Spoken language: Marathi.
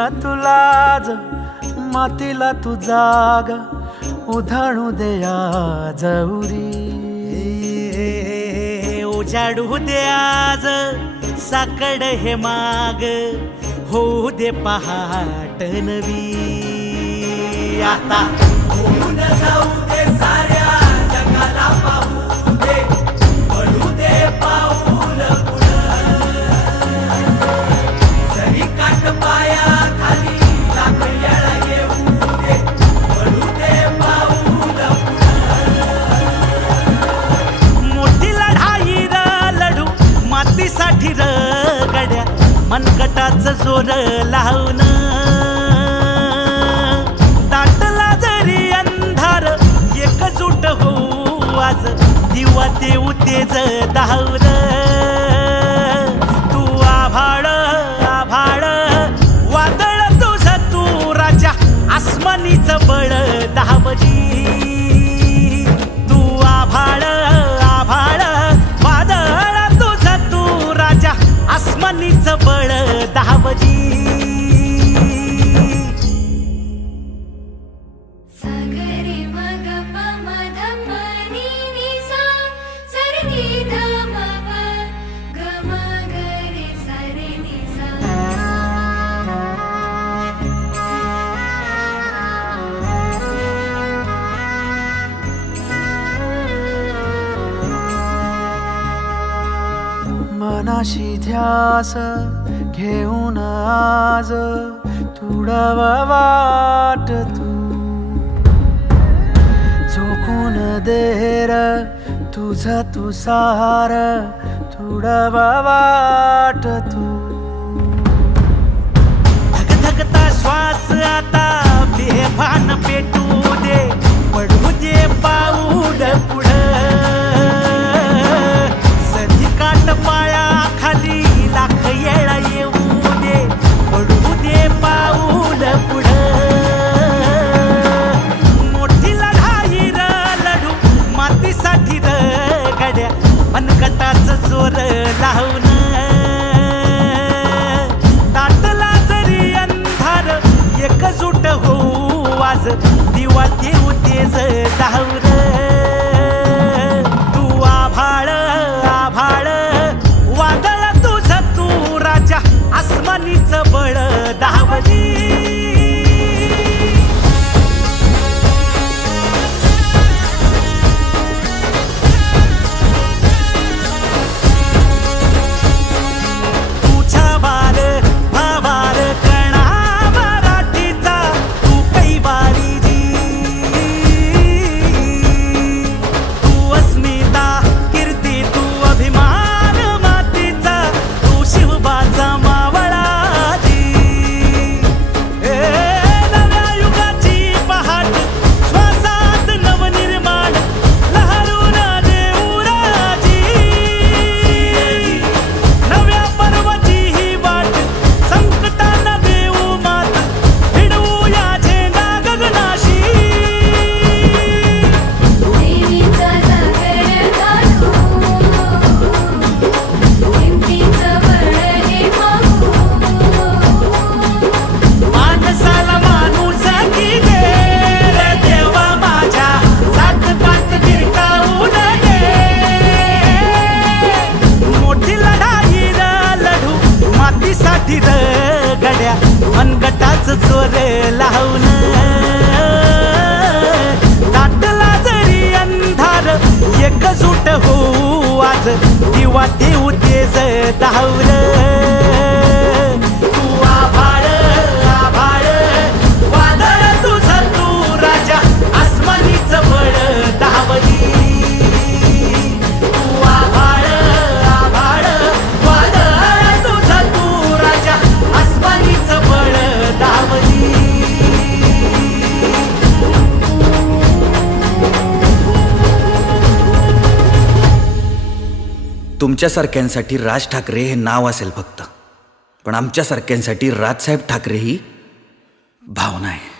तुलाज मातीला तू जाग उधाणू दे आज उरी उजाडू दे आज साकड हे माग होऊ दे पहाट नवी आता होऊन जाऊ दे साऱ्या जगाला पाहू दे पडू दे पाऊल पुढं जरी काट पाया खाली लाख येळा येऊ दे पडू दे पाऊल मोठी लढाई लढू मातीसाठी र गड्या मनगटाचं जोर लावून दाटला जरी अंधार एकजूट होऊ आज दिवा देऊ तेज धावून तू आभाळ आभाळ वादळ तुझं तू राजा आसमानीचं बळ दावजी तू आभाळ आभाळ वादळ तुझं तू राजा आसमानीचं बळ दावजी मनाशी ध्यास घेऊन आज तुडावा वाट तू झोकून देर तुझं तू सार तुडावा वाट तू धगधगता श्वास आता बेभान पेटू दे पडू दे पाऊल पुढं सधी काट पाया खाली लाख येळा येऊ दे पडू दे पाऊल पुढं मोठी लढाई लढू मातीसाठी गड्या मनगटाचं जोर लावून दाटला जरी अंधार एकजूट होऊ आज दिवा देऊ तेज धावून तू आभाळ आभाळ वादळ तुझं तू राजा आसमानीचं बळ दावजी गड्या मनगटाचं जोर लावून दाटला जरी अंधार एकजूट होऊ आज दिवा देऊ तेज धावून तू आभाळ आभाळ वादळ तुझं तू राजा आसमानीचं बळ दावली तू आभाळ आभाळ वादळ तुझं तू राजा आसमानीचं बळ दावली तुमच्यासारख्यांसाठी राज ठाकरे हे नाव असेल फक्त, पण आमच्यासारख्यांसाठी राजसाहेब ठाकरे ही भावना आहे.